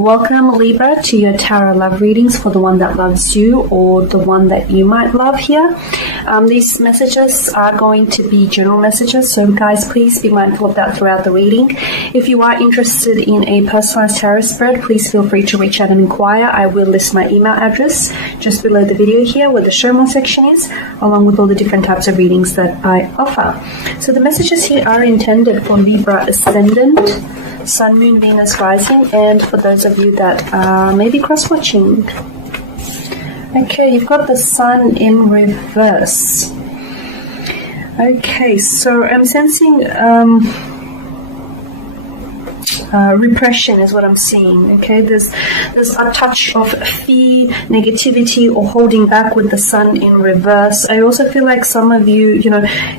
Welcome, Libra, to your tarot love readings for the one that loves you or the one that you might love here. These messages are going to be general messages, so guys, please be mindful of that throughout the reading. If you are interested in a personalized tarot spread, please feel free to reach out and inquire. I will list my email address just below the video here where the show more section is, along with all the different types of readings that I offer. So the messages here are intended for Libra Ascendant, Sun, Moon, Venus, Rising, and for those of you that are maybe cross-watching. Okay, you've got the Sun in reverse. Okay, so I'm sensing repression is what I'm seeing. Okay, there's a touch of fear, negativity, or holding back with the Sun in reverse. I also feel like some of you,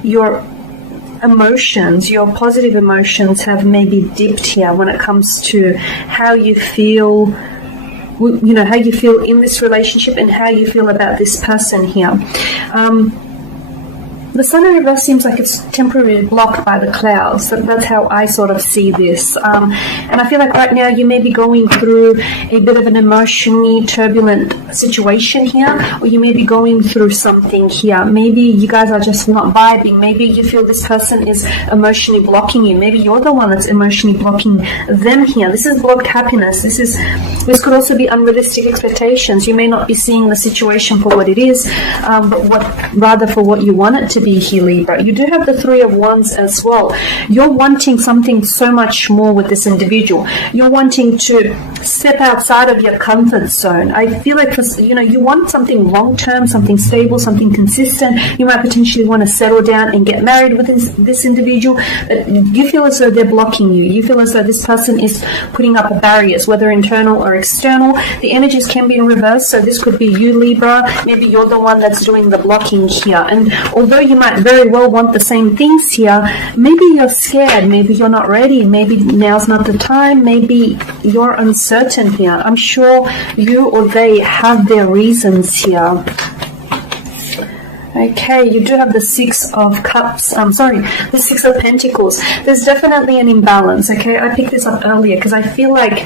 your emotions, your positive emotions have maybe dipped here when it comes to how you feel, how you feel in this relationship and how you feel about this person here. The Sun in reverse seems like it's temporarily blocked by the clouds. That's how I sort of see this. And I feel like right now you may be going through a bit of an emotionally turbulent situation here, or you may be going through something here. Maybe you guys are just not vibing. Maybe you feel this person is emotionally blocking you. Maybe you're the one that's emotionally blocking them here. This is blocked happiness. This could also be unrealistic expectations. You may not be seeing the situation for what it is, but rather for what you want it to be here, Libra. You do have the Three of Wands as well. You're wanting something so much more with this individual. You're wanting to step outside of your comfort zone. I feel like, you want something long-term, something stable, something consistent. You might potentially want to settle down and get married with this individual, but you feel as though they're blocking you. You feel as though this person is putting up barriers, whether internal or external. The energies can be in reverse, so this could be you, Libra. Maybe you're the one that's doing the blocking here. And although you might very well want the same things here, maybe you're scared, maybe you're not ready, maybe now's not the time, maybe you're uncertain here. I'm sure you or they have their reasons here. Okay, you do have the Six of Cups, the Six of Pentacles. There's definitely an imbalance, okay? I picked this up earlier because I feel like,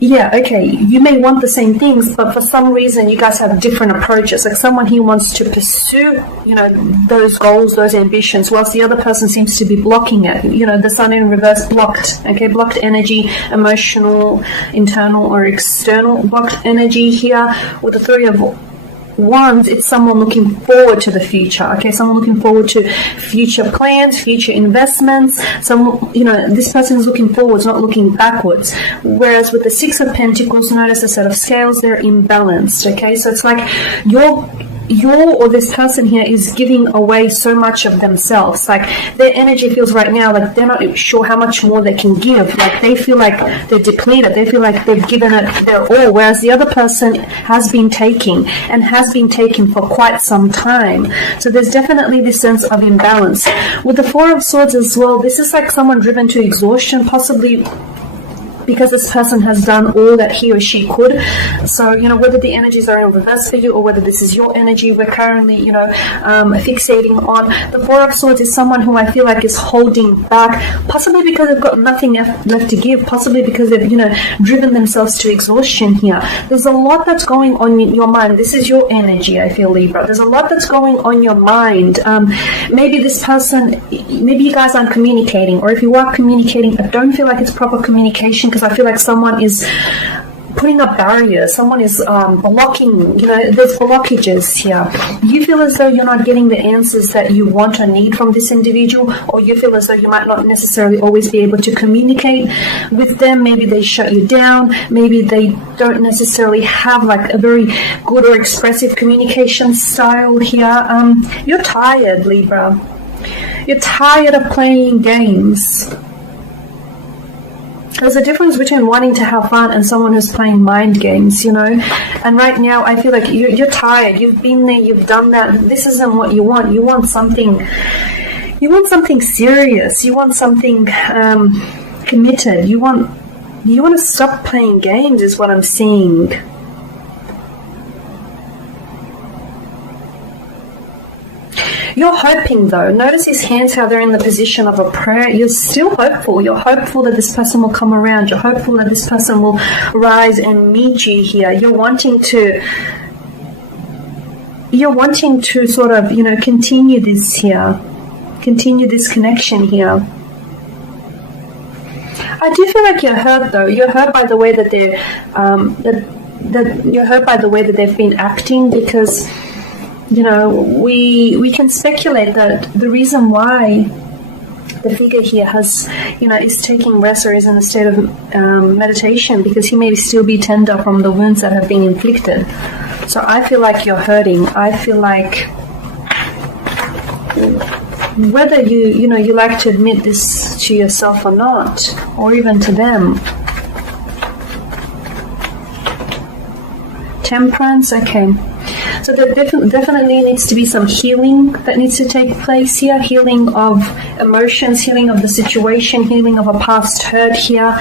you may want the same things, but for some reason you guys have different approaches. Like someone here wants to pursue, those goals, those ambitions, whilst the other person seems to be blocking it. The Sun in reverse blocked, okay? Blocked energy, emotional, internal or external blocked energy here. With the Three of Wands, it's someone looking forward to the future, okay? Someone looking forward to future plans, future investments. This person is looking forwards, not looking backwards. Whereas with the Six of Pentacles, notice the set of scales, they're imbalanced, okay? So it's like you or this person here is giving away so much of themselves. Like their energy feels right now like they're not sure how much more they can give. Like they feel like they're depleted. They feel like they've given it their all, whereas the other person has been taking and has been taking for quite some time. So there's definitely this sense of imbalance. With the Four of Swords as well, this is like someone driven to exhaustion, possibly because this person has done all that he or she could. So, whether the energies are in reverse for you or whether this is your energy, we're currently, fixating on. The Four of Swords is someone who I feel like is holding back, possibly because they've got nothing left to give, possibly because they've, driven themselves to exhaustion here. There's a lot that's going on in your mind. This is your energy, I feel, Libra. There's a lot that's going on your mind. Maybe this person, maybe you guys aren't communicating, or if you are communicating, I don't feel like it's proper communication, because I feel like someone is putting up barriers, someone is blocking, there's blockages here. You feel as though you're not getting the answers that you want or need from this individual, or you feel as though you might not necessarily always be able to communicate with them. Maybe they shut you down, maybe they don't necessarily have like a very good or expressive communication style here. You're tired, Libra. You're tired of playing games. There's a difference between wanting to have fun and someone who's playing mind games, And right now, I feel like you're tired. You've been there. You've done that. This isn't what you want. You want something. You want something serious. You want something committed. You want to stop playing games, is what I'm seeing. You're hoping though. Notice his hands, how they're in the position of a prayer. You're still hopeful. You're hopeful that this person will come around. You're hopeful that this person will rise and meet you here. You're wanting to sort of, you know, continue this here. Continue this connection here. I do feel like you're hurt though. You're hurt by the way that they're you're hurt by the way that they've been acting, because, you know, we can speculate that the reason why the figure here has, you know, is taking rest or is in a state of meditation, because he may still be tender from the wounds that have been inflicted. So I feel like you're hurting. I feel like, whether you know, you like to admit this to yourself or not, or even to them. Temperance, okay. So there definitely needs to be some healing that needs to take place here. Healing of emotions, healing of the situation, healing of a past hurt here.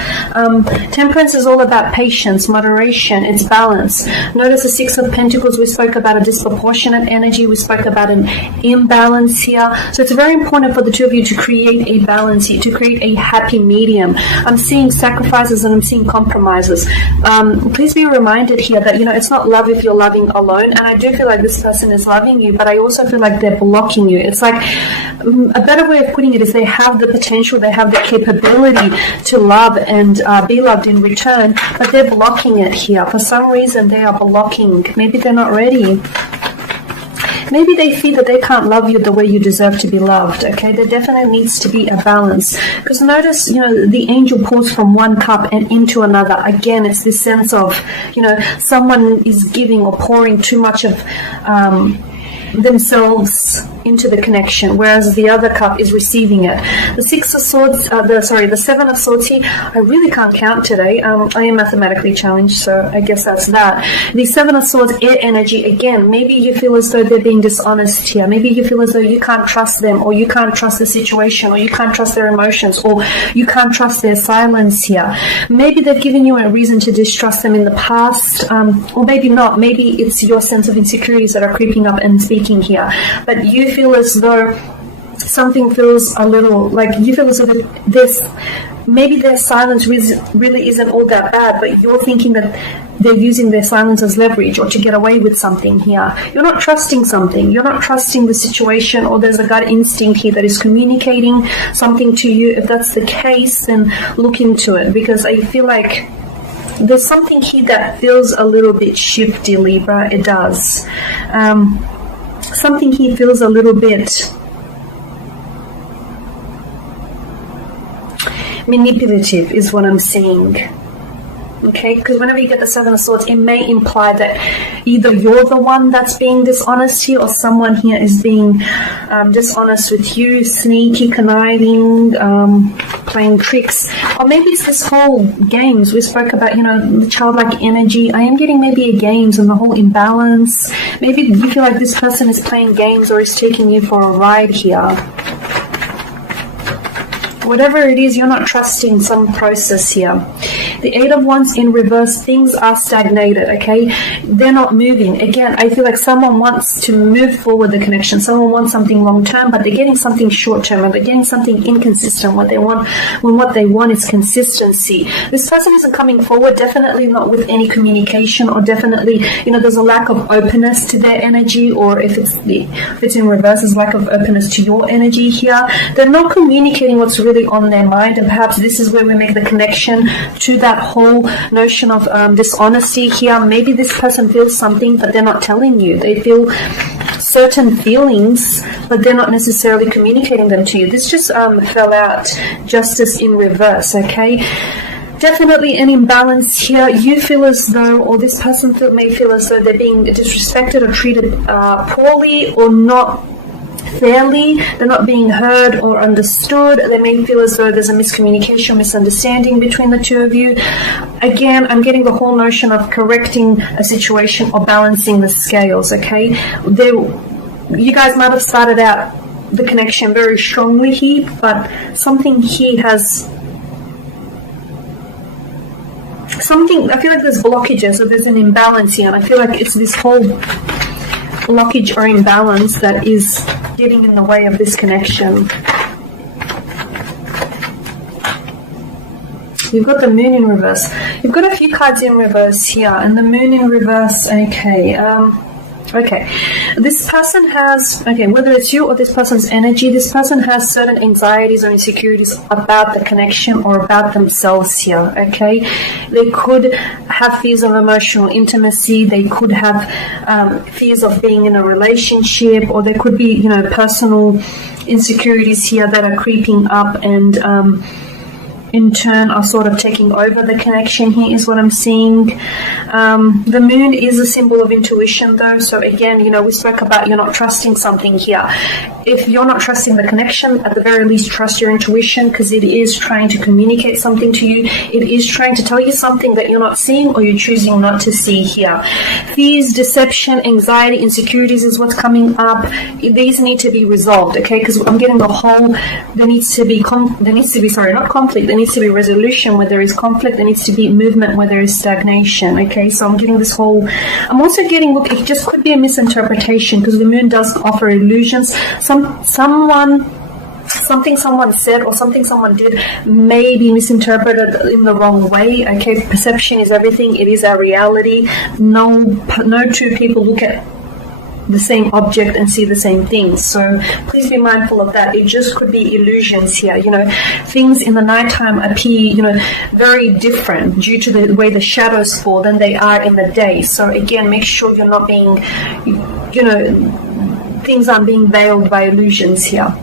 Temperance is all about patience, moderation, it's balance. Notice the Six of Pentacles, we spoke about a disproportionate energy. We spoke about an imbalance here. So it's very important for the two of you to create a balance here, to create a happy medium. I'm seeing sacrifices and I'm seeing compromises. Please be reminded here that, you know, it's not love if you're loving alone. And I do feel like this person is loving you, but I also feel like they're blocking you. It's like, a better way of putting it is they have the potential, they have the capability to love and be loved in return, but they're blocking it here. For some reason, they are blocking. Maybe they're not ready. Maybe they feel that they can't love you the way you deserve to be loved, okay? There definitely needs to be a balance. Because notice, you know, the angel pours from one cup and into another. Again, it's this sense of, you know, someone is giving or pouring too much of themselves into the connection, whereas the other cup is receiving it. The Six of Swords, the Seven of Swords here, I really can't count today. I am mathematically challenged, so I guess that's that. The Seven of Swords, air energy, again, maybe you feel as though they're being dishonest here. Maybe you feel as though you can't trust them, or you can't trust the situation, or you can't trust their emotions, or you can't trust their silence here. Maybe they've given you a reason to distrust them in the past, or maybe not. Maybe it's your sense of insecurities that are creeping up and speaking here. But you feel as though something feels a little, like you feel as though this, maybe their silence really isn't all that bad, but you're thinking that they're using their silence as leverage or to get away with something here. You're not trusting something. You're not trusting the situation, or there's a gut instinct here that is communicating something to you. If that's the case, then look into it, because I feel like there's something here that feels a little bit shifty, Libra. It does. Something here feels a little bit manipulative is what I'm seeing. Okay, because whenever you get the Seven of Swords, it may imply that either you're the one that's being dishonest here, or someone here is being dishonest with you, sneaky, conniving, playing tricks. Or maybe it's this whole games. We spoke about, you know, the childlike energy. I am getting maybe a games and the whole imbalance. Maybe you feel like this person is playing games or is taking you for a ride here. Whatever it is, you're not trusting some process here. The Eight of Wands in reverse, things are stagnated, okay? They're not moving. Again, I feel like someone wants to move forward the connection. Someone wants something long-term, but they're getting something short-term, and they're getting something inconsistent. What they want, when what they want is consistency. This person isn't coming forward, definitely not with any communication, or definitely, you know, there's a lack of openness to their energy, or if it's in reverse, there's lack of openness to your energy here. They're not communicating what's really on their mind, and perhaps this is where we make the connection to that whole notion of dishonesty here. Maybe this person feels something, but they're not telling you. They feel certain feelings, but they're not necessarily communicating them to you. This just fell out, Justice in reverse, okay? Definitely an imbalance here. You feel as though, or this person may feel as though they're being disrespected or treated poorly, or not fairly. They're not being heard or understood. They may feel as though there's a miscommunication, misunderstanding between the two of you. Again, I'm getting the whole notion of correcting a situation or balancing the scales, okay? You guys might have started out the connection very strongly here, but something here has... I feel like there's blockages, or there's an imbalance here, and I feel like it's this whole blockage or imbalance that is getting in the way of this connection. You've got the moon in reverse. You've got a few cards in reverse here, and the moon in reverse. Okay. Okay, this person has, whether it's you or this person's energy, this person has certain anxieties or insecurities about the connection or about themselves here, okay? They could have fears of emotional intimacy, they could have fears of being in a relationship, or there could be, personal insecurities here that are creeping up and in turn are sort of taking over the connection here is what I'm seeing. The moon is a symbol of intuition though, so again, we spoke about you're not trusting something here. If you're not trusting the connection, at the very least trust your intuition, because it is trying to communicate something to you. It is trying to tell you something that you're not seeing or you're choosing not to see here. Fears, deception, anxiety, insecurities is what's coming up. These need to be resolved, okay? Because I'm getting the whole, there needs to be resolution where there is conflict. There needs to be movement where there is stagnation, okay? So I'm getting this whole, I'm also getting, look, it just could be a misinterpretation, because the moon does offer illusions. Something someone said or something someone did may be misinterpreted in the wrong way, okay? Perception is everything. It is our reality. No two people look at the same object and see the same things, so please be mindful of that. It just could be illusions here. Things in the nighttime appear very different due to the way the shadows fall than they are in the day. So again, make sure you're not being, things aren't being veiled by illusions here.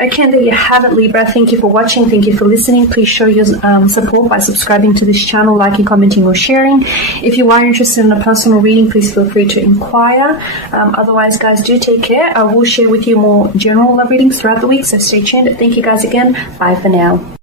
Okay, there you have it, Libra. Thank you for watching. Thank you for listening. Please show your support by subscribing to this channel, liking, commenting, or sharing. If you are interested in a personal reading, please feel free to inquire. Otherwise, guys, do take care. I will share with you more general love readings throughout the week, so stay tuned. Thank you guys again. Bye for now.